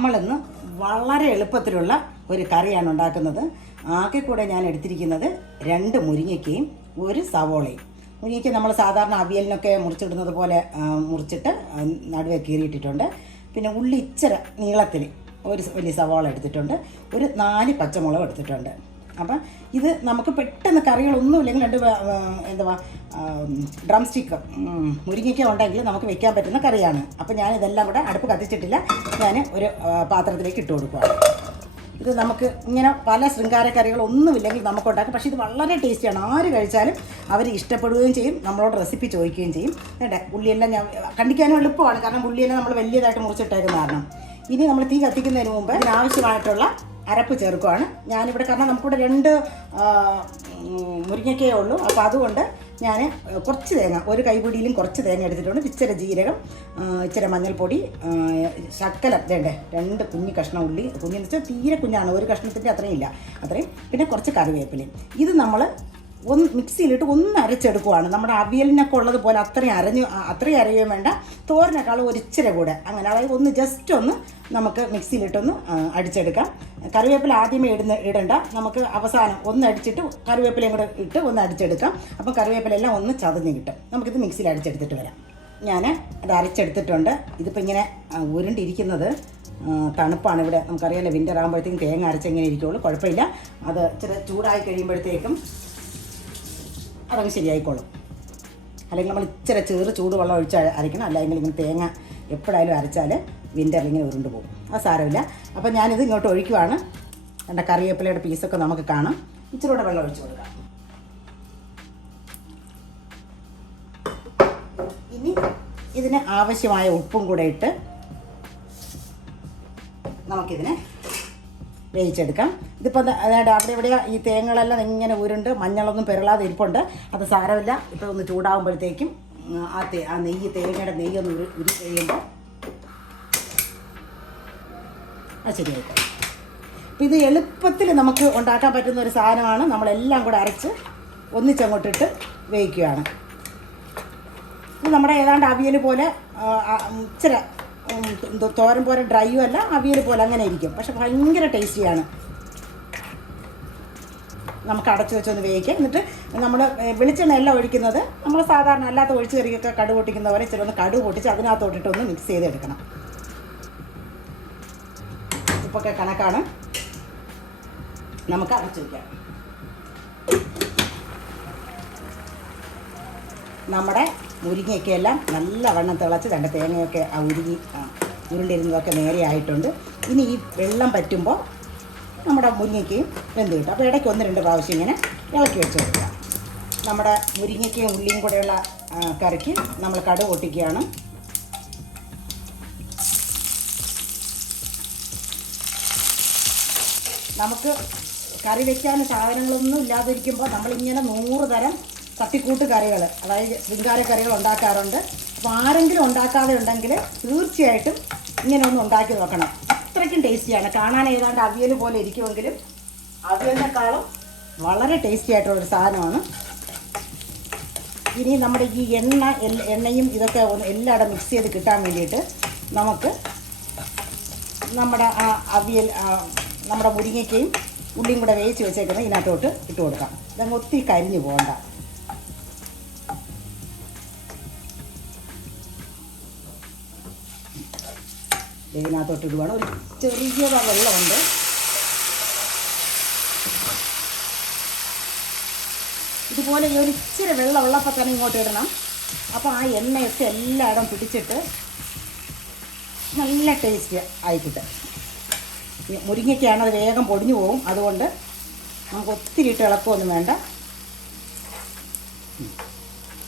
നമ്മളിന്ന് വളരെ എളുപ്പത്തിലുള്ള ഒരു കറിയാണ് ഉണ്ടാക്കുന്നത്. ആകെ കൂടെ ഞാൻ എടുത്തിരിക്കുന്നത് 2 മുരിങ്ങയ്ക്കയും 1 സവോളയും. മുരിങ്ങയ്ക്ക നമ്മൾ സാധാരണ അവിയലിനൊക്കെ മുറിച്ചിടുന്നത് പോലെ മുറിച്ചിട്ട് നടുവെ കീറിയിട്ടിട്ടുണ്ട്. പിന്നെ ഉള്ളി ഇച്ചിരി നീളത്തിൽ ഒരു വലിയ സവോള എടുത്തിട്ടുണ്ട്. ഒരു 4 പച്ചമുളക് എടുത്തിട്ടുണ്ട്. അപ്പം ഇത് നമുക്ക് പെട്ടെന്ന് കറികളൊന്നും ഇല്ലെങ്കിൽ 2 ഡ്രം സ്റ്റിക്ക് മുരിങ്ങയ്ക്ക ഉണ്ടെങ്കിൽ നമുക്ക് വെക്കാൻ പറ്റുന്ന കറിയാണ്. അപ്പം ഞാനിതെല്ലാം കൂടെ അടുപ്പ് കത്തിച്ചിട്ടില്ല, ഞാൻ ഒരു പാത്രത്തിലേക്ക് ഇട്ട് കൊടുക്കുകയാണ്. ഇത് നമുക്ക് ഇങ്ങനെ പല ശൃംഗാര കറികളൊന്നുമില്ലെങ്കിൽ നമുക്ക് ഉണ്ടാക്കാം. പക്ഷേ ഇത് വളരെ ടേസ്റ്റിയാണ്. ആര് കഴിച്ചാലും അവർ ഇഷ്ടപ്പെടുകയും ചെയ്യും, നമ്മളോട് റെസിപ്പി ചോദിക്കുകയും ചെയ്യും. വേണ്ടേ, ഉള്ളിയെല്ലാം ഞാൻ കണ്ടിക്കാനും എളുപ്പമാണ്, കാരണം ഉള്ളിയെല്ലാം നമ്മൾ വലിയതായിട്ട് മുറിച്ചിട്ടേക്കുന്ന കാരണം. ഇനി നമ്മൾ തീ കത്തിക്കുന്നതിന് മുമ്പ് ഇതിനാവശ്യമായിട്ടുള്ള അരപ്പ് ചേർക്കുകയാണ് ഞാനിവിടെ. കാരണം നമുക്കിവിടെ 2 മുരിങ്ങയ്ക്കേ ഉള്ളൂ. അപ്പോൾ അതുകൊണ്ട് ഞാൻ കുറച്ച് തേങ്ങ, ഒരു കൈപിടിയിലും കുറച്ച് തേങ്ങ എടുത്തിട്ടുണ്ട്. ഇച്ചിരി ജീരകം, ഇച്ചിരി മഞ്ഞൾപ്പൊടി, ശക്കലം വേണ്ടേ, 2 കുഞ്ഞു കഷ്ണം ഉള്ളി. കുഞ്ഞെന്ന് വെച്ചാൽ തീരെ കുഞ്ഞാണ്, ഒരു കഷ്ണത്തിൻ്റെ അത്രയും ഇല്ല, അത്രയും. പിന്നെ കുറച്ച് കറിവേപ്പിലയും. ഇത് നമ്മൾ മിക്സിയിലിട്ട് ഒന്ന് അരച്ചെടുക്കുവാണ്. നമ്മുടെ അവിയലിനൊക്കെ ഉള്ളതുപോലെ അത്രയും അരയുകയും വേണ്ട, തോരനേക്കാളും ഒരു ഇച്ചിരി കൂടെ അങ്ങനെ. അതായത് ഒന്ന് ജസ്റ്റ് ഒന്ന് നമുക്ക് മിക്സിയിലിട്ടൊന്ന് അടിച്ചെടുക്കാം. കറിവേപ്പില ആദ്യമേ ഇടണ്ട, നമുക്ക് അവസാനം ഒന്ന് അടിച്ചിട്ട് കറിവേപ്പിലയും കൂടെ ഇട്ട് ഒന്ന് അടിച്ചെടുക്കാം. അപ്പം കറിവേപ്പിലെല്ലാം ഒന്ന് ചതഞ്ഞ് കിട്ടും. നമുക്കിത് മിക്സിയിൽ അടിച്ചെടുത്തിട്ട് വരാം. ഞാൻ അത് അരച്ചെടുത്തിട്ടുണ്ട്. ഇതിപ്പോൾ ഇങ്ങനെ ഉരുണ്ടിരിക്കുന്നത് തണുപ്പാണ്. ഇവിടെ നമുക്കറിയാമല്ലോ, വിൻ്റർ ആകുമ്പോഴത്തേക്കും തേങ്ങ അരച്ചെങ്ങനെ ഇരിക്കുള്ളൂ, കുഴപ്പമില്ല. അത് ഇച്ചിരി ചൂടായി കഴിയുമ്പോഴത്തേക്കും അതങ്ങ് ശരിയായിക്കോളും. അല്ലെങ്കിൽ നമ്മൾ ഇച്ചിരി ചെറു ചൂടുവെള്ളം ഒഴിച്ച് അരയ്ക്കണം, അല്ലെങ്കിൽ ഇങ്ങനെ തേങ്ങ എപ്പോഴായാലും അരച്ചാൽ വിൻ്ററിൽ ഇങ്ങനെ ഉരുണ്ട് പോകും. അത് സാരമില്ല. അപ്പോൾ ഞാനിത് ഇങ്ങോട്ട് ഒഴിക്കുവാണ്. എൻ്റെ കറിവേപ്പിലയുടെ പീസൊക്കെ നമുക്ക് കാണാം. ഇച്ചിരി കൂടെ വെള്ളം ഒഴിച്ച് കൊടുക്കാം. ഇനി ഇതിന് ആവശ്യമായ ഉപ്പും കൂടെ ഇട്ട് നമുക്കിതിനെ വേവിച്ചെടുക്കാം. ഇതിപ്പോൾ അതായത് അവിടെ ഇവിടെ ഈ തേങ്ങകളെല്ലാം ഇങ്ങനെ ഉരുണ്ട് മഞ്ഞളൊന്നും പെരളാതെ ഇരിപ്പുണ്ട്. അത് സാരമില്ല. ഇപ്പോൾ ഒന്ന് ചൂടാകുമ്പോഴത്തേക്കും ആ നെയ്യ്, തേങ്ങയുടെ നെയ്യൊന്ന് ഉരുക്കി കഴിയുമ്പോൾ അത് ശരിയായിക്കോളും. അപ്പോൾ ഇത് എളുപ്പത്തിൽ നമുക്ക് ഉണ്ടാക്കാൻ പറ്റുന്ന ഒരു സാധനമാണ്. നമ്മളെല്ലാം കൂടെ അരച്ച് ഒന്നിച്ചങ്ങോട്ടിട്ട് വേവിക്കുകയാണ്. ഇത് നമ്മുടെ ഏതാണ്ട് അവിയൽ പോലെ ഇച്ചിരി തോരൻ പോലെ ഡ്രൈയും അല്ല, അവിയൽ പോലെ അങ്ങനെ ഇരിക്കും. പക്ഷെ ഭയങ്കര ടേസ്റ്റിയാണ്. നമുക്ക് അടച്ചു വെച്ചൊന്ന് വേവിക്കാം. എന്നിട്ട് നമ്മൾ വെളിച്ചെണ്ണ എല്ലാം ഒഴിക്കുന്നത് നമ്മൾ സാധാരണ അല്ലാത്ത ഒഴിച്ച് കറിയൊക്കെ കടുക് പൊട്ടിക്കുന്ന പോലെ ഇച്ചിരി ഒന്ന് കടുക് പൊട്ടിച്ച് അതിനകത്തോട്ടിട്ടൊന്ന് മിക്സ് ചെയ്തെടുക്കണം. ഉപ്പൊക്കെ കണക്കാണ്. നമുക്ക് അടച്ചു വയ്ക്കാം. നമ്മുടെ മുരിങ്ങയ്ക്കെല്ലാം നല്ലവണ്ണം തിളച്ച് രണ്ട് തേങ്ങയൊക്കെ ഉരുണ്ടിരുന്നതൊക്കെ നേരെ ആയിട്ടുണ്ട്. ഇനി ഈ വെള്ളം പറ്റുമ്പോൾ നമ്മുടെ മുരിങ്ങയ്ക്കയും വെന്ത് കിട്ടും. അപ്പോൾ ഇടയ്ക്ക് 1-2 പ്രാവശ്യം ഇങ്ങനെ ഇളക്കി വെച്ച് കൊടുക്കുക. നമ്മുടെ മുരിങ്ങയ്ക്കയും ഉള്ളിയും കൂടെയുള്ള കറിക്ക് നമ്മൾ കടുക് പൊട്ടിക്കുകയാണ്. നമുക്ക് കറി വയ്ക്കാൻ സാധനങ്ങളൊന്നും ഇല്ലാതിരിക്കുമ്പോൾ നമ്മളിങ്ങനെ 100 തരം തട്ടിക്കൂട്ട് കറികൾ, അതായത് ശൃംഗാര കറികൾ ഉണ്ടാക്കാറുണ്ട്. അപ്പോൾ ആരെങ്കിലും ഉണ്ടാക്കാതെ ഉണ്ടെങ്കിൽ തീർച്ചയായിട്ടും ഇങ്ങനെ ഒന്ന് ഉണ്ടാക്കി നോക്കണം. അത്രയ്ക്കും ടേസ്റ്റിയാണ്. കാണാൻ ഏതാണ്ട് അവിയൽ പോലെ ഇരിക്കുമെങ്കിലും അവിയലിനേക്കാളും വളരെ ടേസ്റ്റി ആയിട്ടുള്ളൊരു സാധനമാണ്. ഇനി നമ്മുടെ ഈ എണ്ണയും ഇതൊക്കെ എല്ലായിടും മിക്സ് ചെയ്ത് കിട്ടാൻ വേണ്ടിയിട്ട് നമുക്ക് നമ്മുടെ ആ അവിയൽ, നമ്മുടെ മുരിങ്ങയ്ക്കയും ഉള്ളിയും കൂടെ വേവിച്ച് വെച്ചേക്കുന്നത് ഇതിനകത്തോട്ട് ഇട്ട് കൊടുക്കാം. ഇതങ്ങ് ഒത്തിരി കരിഞ്ഞു പോകണ്ട. ഇതിനകത്തോട്ട് ഇടുവാണ്. ഒരു ചെറിയ വെള്ളമുണ്ട്. ഇതുപോലെ ഈ ഒരു ഇച്ചിരി വെള്ളമുള്ളപ്പോൾ തന്നെ ഇങ്ങോട്ട് ഇടണം. അപ്പോൾ ആ എണ്ണയൊക്കെ എല്ലായിടം പിടിച്ചിട്ട് നല്ല ടേസ്റ്റ് ആയിക്കിട്ട്. മുരിങ്ങയ്ക്കാണ് അത് വേഗം പൊടിഞ്ഞു പോകും. അതുകൊണ്ട് നമുക്ക് ഒത്തിരി ഇട്ട് ഇളക്കുകയൊന്നും വേണ്ട.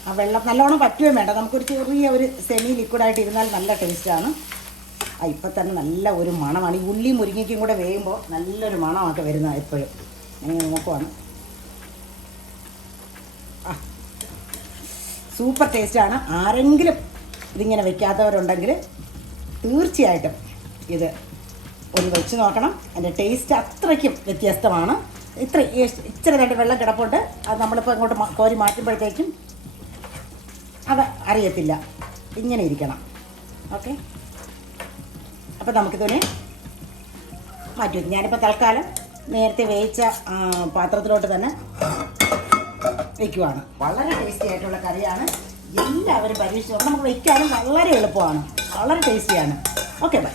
ആ വെള്ളം നല്ലോണം പറ്റുകയും വേണ്ട. നമുക്കൊരു ചെറിയ ഒരു സെമി ലിക്വിഡായിട്ട് ഇരുന്നാൽ നല്ല ടേസ്റ്റാണ്. ഇപ്പം തന്നെ നല്ല ഒരു മണമാണ്. ഈ ഉള്ളിയും മുരിങ്ങയ്ക്കും കൂടെ വേകുമ്പോൾ നല്ലൊരു മണമൊക്കെ വരുന്നത് എപ്പോഴും. അങ്ങനെ നോക്കുവാണ്. സൂപ്പർ ടേസ്റ്റാണ്. ആരെങ്കിലും ഇതിങ്ങനെ വെക്കാത്തവരുണ്ടെങ്കിൽ തീർച്ചയായിട്ടും ഇത് ഒന്ന് വെച്ച് നോക്കണം. അതിൻ്റെ ടേസ്റ്റ് അത്രയ്ക്കും വ്യത്യസ്തമാണ്. ഇച്ചിരി രണ്ട് വെള്ളം കിടപ്പുണ്ട്. അത് നമ്മളിപ്പോൾ ഇങ്ങോട്ട് കോരി മാറ്റുമ്പോഴത്തേക്കും അത് അറിയത്തില്ല. ഇങ്ങനെ ഇരിക്കണം. ഓക്കെ, അപ്പോൾ നമുക്കിതിനെ മാറ്റി വയ്ക്കും. ഞാനിപ്പോൾ തൽക്കാലം നേരത്തെ വേവിച്ച പാത്രത്തിലോട്ട് തന്നെ വയ്ക്കുവാണ്. വളരെ ടേസ്റ്റി ആയിട്ടുള്ള കറിയാണ്. എല്ലാവരും പരീക്ഷിച്ച് നോക്കണം. നമുക്ക് വയ്ക്കാനും വളരെ എളുപ്പമാണ്, വളരെ ടേസ്റ്റിയാണ്. Okay bye.